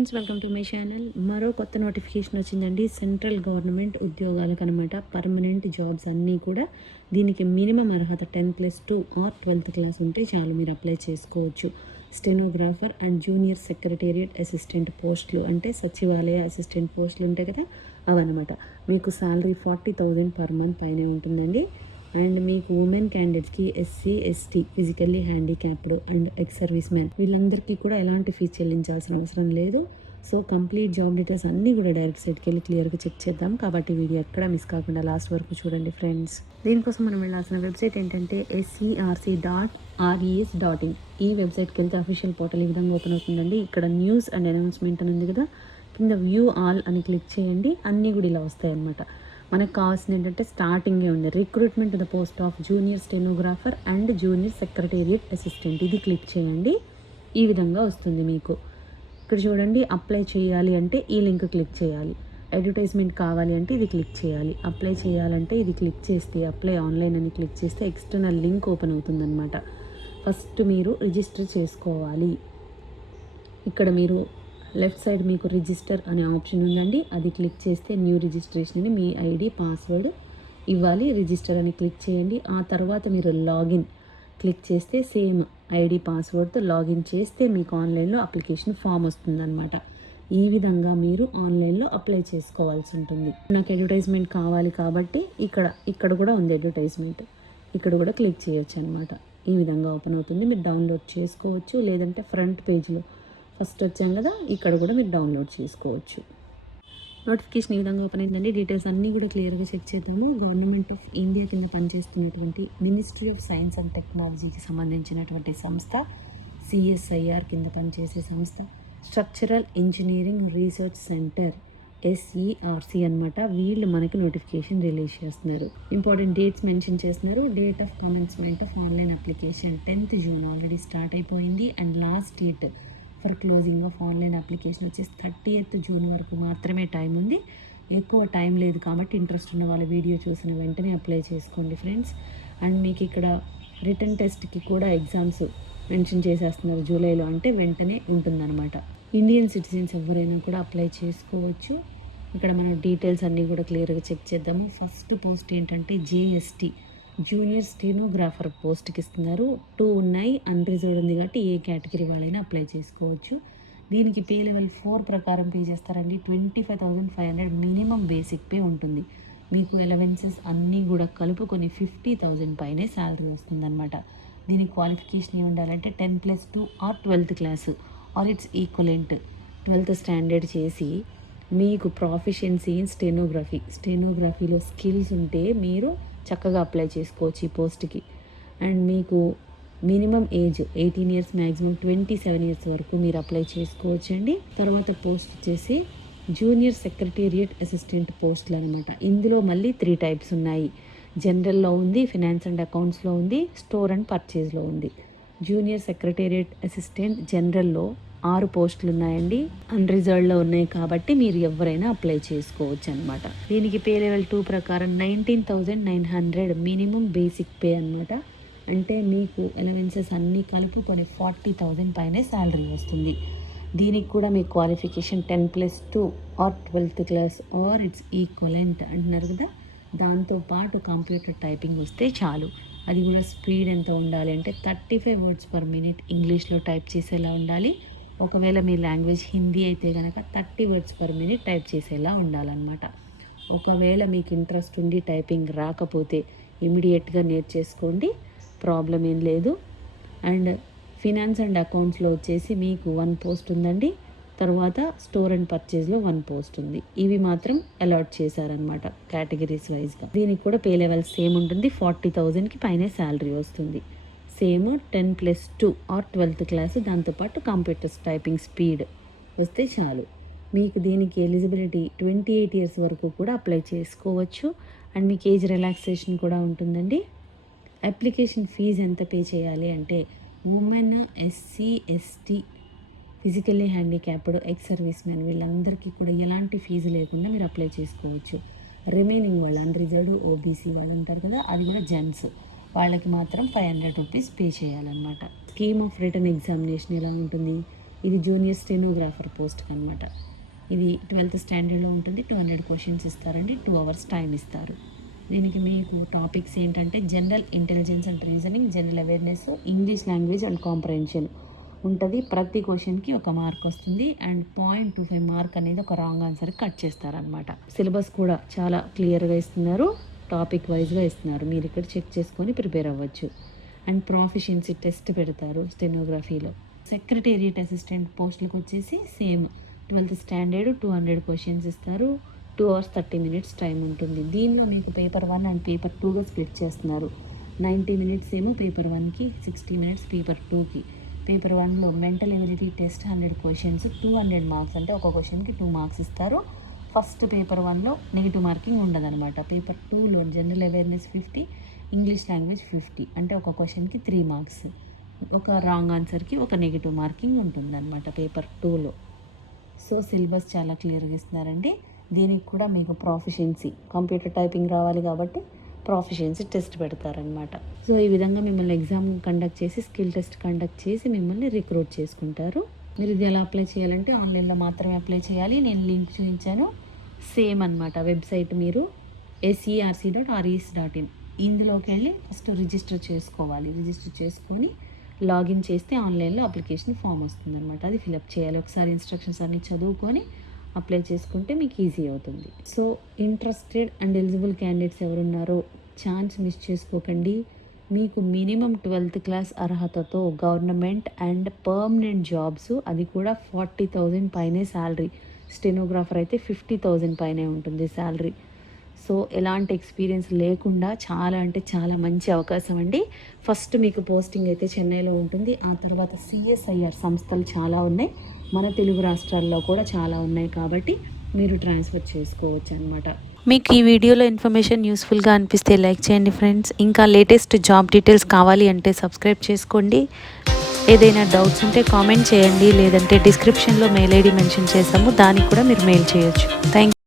Friends, welcome to my channel. మరో కొత్త notification వచ్చిందండి. సెంట్రల్ గవర్నమెంట్ ఉద్యోగాలకు అనమాట. పర్మనెంట్ జాబ్స్ అన్నీ కూడా దీనికి మినిమం అర్హత 10+2 ఆర్ 12th క్లాస్ ఉంటే చాలు, మీరు అప్లై చేసుకోవచ్చు. Stenographer and junior secretariat assistant పోస్టులు, అంటే సచివాలయ అసిస్టెంట్ పోస్టులు ఉంటాయి కదా, అవన్నమాట. మీకు శాలరీ 40,000 పర్ మంత్ పైనే ఉంటుందండి. అండ్ మీకు ఉమెన్ క్యాండిడేట్స్కి, SC ST, physically handicapped and ex service man, వీళ్ళందరికీ కూడా ఎలాంటి ఫీజు చెల్లించాల్సిన అవసరం లేదు. సో కంప్లీట్ జాబ్ డీటెయిల్స్ అన్నీ కూడా డైరెక్ట్ సైట్కి వెళ్ళి క్లియర్గా చెక్ చేద్దాం. కాబట్టి వీడియో ఎక్కడ మిస్ కాకుండా లాస్ట్ వరకు చూడండి ఫ్రెండ్స్. దీనికోసం మనం వెళ్ళాల్సిన వెబ్సైట్ ఏంటంటే SCRC.RES.in. ఈ వెబ్సైట్కి వెళ్తే అఫీషియల్ పోర్టల్ ఈ విధంగా ఓపెన్ అవుతుందండి. ఇక్కడ న్యూస్ అండ్ అనౌన్స్మెంట్ అని ఉంది కదా, కింద వ్యూ ఆల్ అని క్లిక్ చేయండి. అన్నీ కూడా ఇలా వస్తాయి అన్నమాట. మనకు కావాల్సింది ఏంటంటే స్టార్టింగే ఉంది, recruitment the post of junior stenographer and junior secretariat assistant. ఇది క్లిక్ చేయండి. ఈ విధంగా వస్తుంది మీకు. ఇక్కడ చూడండి, అప్లై చేయాలి అంటే ఈ లింక్ క్లిక్ చేయాలి. అడ్వర్టైజ్మెంట్ కావాలి అంటే ఇది క్లిక్ చేయాలి. అప్లై చేయాలంటే ఇది క్లిక్ చేస్తే, అప్లై ఆన్లైన్ అని క్లిక్ చేస్తే ఎక్స్టర్నల్ లింక్ ఓపెన్ అవుతుందన్నమాట. ఫస్ట్ మీరు రిజిస్టర్ చేసుకోవాలి. ఇక్కడ మీరు లెఫ్ట్ సైడ్ మీకు రిజిస్టర్ అనే ఆప్షన్ ఉందండి. అది క్లిక్ చేస్తే న్యూ రిజిస్ట్రేషన్ అని మీ ఐడి పాస్వర్డ్ ఇవ్వాలి. రిజిస్టర్ అని క్లిక్ చేయండి. ఆ తర్వాత మీరు లాగిన్ క్లిక్ చేస్తే సేమ్ ఐడి పాస్వర్డ్తో లాగిన్ చేస్తే మీకు ఆన్లైన్లో అప్లికేషన్ ఫామ్ వస్తుందన్నమాట. ఈ విధంగా మీరు ఆన్లైన్లో అప్లై చేసుకోవాల్సి ఉంటుంది. నాకు అడ్వర్టైజ్మెంట్ కావాలి కాబట్టి ఇక్కడ కూడా ఉంది అడ్వర్టైజ్మెంట్. ఇక్కడ కూడా క్లిక్ చేయొచ్చు అనమాట. ఈ విధంగా ఓపెన్ అవుతుంది. మీరు డౌన్లోడ్ చేసుకోవచ్చు, లేదంటే ఫ్రంట్ పేజ్లో ఫస్ట్ వచ్చాం కదా, ఇక్కడ కూడా మీరు డౌన్లోడ్ చేసుకోవచ్చు. నోటిఫికేషన్ ఈ విధంగా ఓపెన్ అయిందండి. డీటెయిల్స్ అన్నీ కూడా క్లియర్గా చెక్ చేద్దాము. గవర్నమెంట్ ఆఫ్ ఇండియా కింద పనిచేస్తున్నటువంటి మినిస్ట్రీ ఆఫ్ సైన్స్ అండ్ టెక్నాలజీకి సంబంధించినటువంటి సంస్థ, CSIR కింద పనిచేసే సంస్థ, structural engineering research centre, SERC అనమాట. వీళ్ళు మనకి నోటిఫికేషన్ రిలీజ్ చేస్తున్నారు. ఇంపార్టెంట్ డేట్స్ మెన్షన్ చేస్తున్నారు. Date of commencement of online application 10th June already start అయిపోయింది. And last date for closing of online application వచ్చేసి 30th జూన్ వరకు మాత్రమే టైం ఉంది. ఎక్కువ టైం లేదు కాబట్టి ఇంట్రెస్ట్ ఉన్న వాళ్ళు వీడియో చూసిన వెంటనే అప్లై చేసుకోండి ఫ్రెండ్స్. అండ్ మీకు ఇక్కడ రిటర్న్ టెస్ట్కి కూడా ఎగ్జామ్స్ మెన్షన్ చేసేస్తున్నారు జూలైలో, అంటే వెంటనే ఉంటుందన్నమాట. ఇండియన్ సిటిజన్స్ ఎవరైనా కూడా అప్లై చేసుకోవచ్చు. ఇక్కడ మనం డీటెయిల్స్ అన్నీ కూడా క్లియర్గా చెక్ చేద్దాము. ఫస్ట్ పోస్ట్ ఏంటంటే JST జూనియర్ స్టెనోగ్రాఫర్ పోస్ట్కి ఇస్తున్నారు. 2 ఉన్నాయి, అన్రిజర్వ్డ్ ఉంది కాబట్టి ఏ కేటగిరీ వాళ్ళైనా అప్లై చేసుకోవచ్చు. దీనికి పే లెవెల్ 4 ప్రకారం పే చేస్తారండి. 25,500 మినిమం బేసిక్ పే ఉంటుంది. మీకు అలవెన్సెస్ అన్నీ కూడా కలుపుకొని 50,000 పైనే శాలరీ వస్తుందన్నమాట. దీనికి క్వాలిఫికేషన్ ఏమి ఉండాలంటే 10+2 or 12th class or it's equivalent 12th standard చేసి మీకు ప్రాఫిషియన్సీ ఇన్ స్టెనోగ్రఫీలో స్కిల్స్ ఉంటే మీరు చక్కగా అప్లై చేసుకోవచ్చు ఈ పోస్ట్కి. అండ్ మీకు minimum age 18 years, maximum 27 years వరకు మీరు అప్లై చేసుకోవచ్చు అండి. తర్వాత పోస్ట్ వచ్చేసి జూనియర్ సెక్రటేరియట్ అసిస్టెంట్ పోస్టులు అనమాట. ఇందులో మళ్ళీ 3 types ఉన్నాయి. జనరల్లో ఉంది, ఫినాన్స్ అండ్ అకౌంట్స్లో ఉంది, స్టోర్ అండ్ పర్చేజ్లో ఉంది. జూనియర్ సెక్రటేరియట్ అసిస్టెంట్ జనరల్లో 6 పోస్టులు ఉన్నాయండి. అన్రిజర్వ్డ్లో ఉన్నాయి కాబట్టి మీరు ఎవరైనా అప్లై చేసుకోవచ్చు అనమాట. దీనికి పే లెవెల్ 2 ప్రకారం 19,900 మినిమం బేసిక్ పే అనమాట. అంటే మీకు అలవెన్సెస్ అన్నీ కలుపుకొని 40,000 పైనే శాలరీ వస్తుంది. దీనికి కూడా మీ qualification 10+2 or 12th class or it's equivalent అంటున్నారు కదా, దాంతోపాటు కంప్యూటర్ టైపింగ్ వస్తే చాలు. అది కూడా స్పీడ్ ఎంత ఉండాలి అంటే 35 words per minute ఇంగ్లీష్లో టైప్ చేసేలా ఉండాలి. ఒకవేళ మీ లాంగ్వేజ్ హిందీ అయితే కనుక 30 words per minute టైప్ చేసేలా ఉండాలన్నమాట. ఒకవేళ మీకు ఇంట్రెస్ట్ ఉండి టైపింగ్ రాకపోతే ఇమీడియట్గా నేర్చేసుకోండి, ప్రాబ్లం ఏం లేదు. అండ్ ఫినాన్స్ అండ్ అకౌంట్స్లో వచ్చేసి మీకు 1 పోస్ట్ ఉందండి. తర్వాత స్టోర్ అండ్ పర్చేజ్లో 1 పోస్ట్ ఉంది. ఇవి మాత్రం అలాట్ చేశారనమాట కేటగిరీస్ వైజ్గా. దీనికి కూడా పే లెవెల్ సేమ్ ఉంటుంది. 40,000కి పైనే శాలరీ వస్తుంది. సేమ్ 10+2 ఆర్ 12th క్లాస్, దాంతోపాటు కంప్యూటర్స్ టైపింగ్ స్పీడ్ వస్తే చాలు. మీకు దీనికి ఎలిజిబిలిటీ 28 years వరకు కూడా అప్లై చేసుకోవచ్చు. అండ్ మీకు ఏజ్ రిలాక్సేషన్ కూడా ఉంటుందండి. అప్లికేషన్ ఫీజు ఎంత పే చేయాలి అంటే women, SC ST, physically handicapped, X service man, వీళ్ళందరికీ కూడా ఎలాంటి ఫీజు లేకుండా మీరు అప్లై చేసుకోవచ్చు. రిమైనింగ్ వాళ్ళు అన్రిజర్వ్డ్, OBC వాళ్ళు ఉంటారు కదా, అది కూడా జెంట్స్, వాళ్ళకి మాత్రం 500 rupees పే చేయాలన్నమాట. స్కీమ్ ఆఫ్ రిటర్న్ ఎగ్జామినేషన్ ఎలా ఉంటుంది, ఇది జూనియర్ స్టెనోగ్రాఫర్ పోస్ట్కి అనమాట. ఇది 12th స్టాండర్డ్లో ఉంటుంది. 200 క్వశ్చన్స్ ఇస్తారండి. 2 hours టైం ఇస్తారు. దీనికి మీకు టాపిక్స్ ఏంటంటే general intelligence and reasoning, general awareness, English language and comprehension ఉంటుంది. ప్రతి క్వశ్చన్కి 1 మార్క్ వస్తుంది. అండ్ 0.25 మార్క్ అనేది ఒక రాంగ్ ఆన్సర్ కట్ చేస్తారనమాట. సిలబస్ కూడా చాలా క్లియర్గా ఇస్తున్నారు, టాపిక్ వైజ్గా ఇస్తున్నారు. మీరు ఇక్కడ చెక్ చేసుకొని ప్రిపేర్ అవ్వచ్చు. అండ్ ప్రాఫిషియన్సీ టెస్ట్ పెడతారు స్టెనోగ్రఫీలో. సెక్రటేరియట్ అసిస్టెంట్ పోస్టులకు వచ్చేసి సేమ్ 12th స్టాండర్డ్ 200 క్వశ్చన్స్ ఇస్తారు. 2 hours 30 minutes టైం ఉంటుంది. దీనిలో మీకు పేపర్ 1 అండ్ పేపర్ 2గా స్ప్లిట్ చేస్తున్నారు. 90 minutes ఏమో పేపర్ 1కి, 60 minutes పేపర్ 2కి. పేపర్ 1లో mental ability test 100 questions, 200 marks, అంటే ఒక క్వశ్చన్కి 2 మార్క్స్ ఇస్తారు. ఫస్ట్ పేపర్ 1లో నెగిటివ్ మార్కింగ్ ఉండదన్నమాట. పేపర్ 2లో జనరల్ అవేర్నెస్ 50, ఇంగ్లీష్ లాంగ్వేజ్ 50, అంటే ఒక క్వశ్చన్కి 3 మార్క్స్. ఒక రాంగ్ ఆన్సర్కి ఒక నెగిటివ్ మార్కింగ్ ఉంటుందన్నమాట పేపర్ 2లో. సో సిలబస్ చాలా క్లియర్గా ఇస్తున్నారండి. దీనికి కూడా మీకు ప్రాఫిషియన్సీ, కంప్యూటర్ టైపింగ్ రావాలి కాబట్టి ప్రాఫిషియన్సీ టెస్ట్ పెడతారనమాట. సో ఈ విధంగా మిమ్మల్ని ఎగ్జామ్ కండక్ట్ చేసి, స్కిల్ టెస్ట్ కండక్ట్ చేసి మిమ్మల్ని రిక్రూట్ చేసుకుంటారు. మీరు ఇది ఎలా అప్లై చేయాలంటే ఆన్లైన్లో మాత్రమే అప్లై చేయాలి. నేను లింక్ చూపించాను, సేమ్ అనమాట. వెబ్సైట్ మీరు serc.res.in ఇందులోకి వెళ్ళి ఫస్ట్ రిజిస్టర్ చేసుకోవాలి. రిజిస్టర్ చేసుకొని లాగిన్ చేస్తే ఆన్లైన్లో అప్లికేషన్ ఫామ్ వస్తుందన్నమాట. అది ఫిలప్ చేయాలి. ఒకసారి ఇన్స్ట్రక్షన్స్ అన్నీ చదువుకొని అప్లై చేసుకుంటే మీకు ఈజీ అవుతుంది. So interested and eligible candidates ఎవరున్నారో ఛాన్స్ మిస్ చేసుకోకండి. మీకు మినిమం 12th క్లాస్ అర్హతతో గవర్నమెంట్ అండ్ పర్మనెంట్ జాబ్స్, అది కూడా 40,000 పైనే శాలరీ. స్టెనోగ్రాఫర్ అయితే 50,000 పైనే ఉంటుంది శాలరీ. సో ఎలాంటి ఎక్స్పీరియన్స్ లేకుండా చాలా అంటే చాలా మంచి అవకాశం అండి. ఫస్ట్ మీకు పోస్టింగ్ అయితే చెన్నైలో ఉంటుంది. ఆ తర్వాత CSIR సంస్థలు చాలా ఉన్నాయి, మన తెలుగు రాష్ట్రాల్లో కూడా చాలా ఉన్నాయి. కాబట్టి మీరు ట్రాన్స్ఫర్ చేసుకోవచ్చు అనమాట. మీకు ఈ వీడియోలో ఇన్ఫర్మేషన్ యూస్ఫుల్గా అనిపిస్తే లైక్ చేయండి ఫ్రెండ్స్. ఇంకా లేటెస్ట్ జాబ్ డీటెయిల్స్ కావాలి అంటే సబ్స్క్రైబ్ చేసుకోండి. ఏదైనా డౌట్స్ ఉంటే కామెంట్ చేయండి, లేదంటే డిస్క్రిప్షన్లో మెయిల్ ID మెన్షన్ చేసాము, దానికి కూడా మీరు మెయిల్ చేయొచ్చు. థ్యాంక్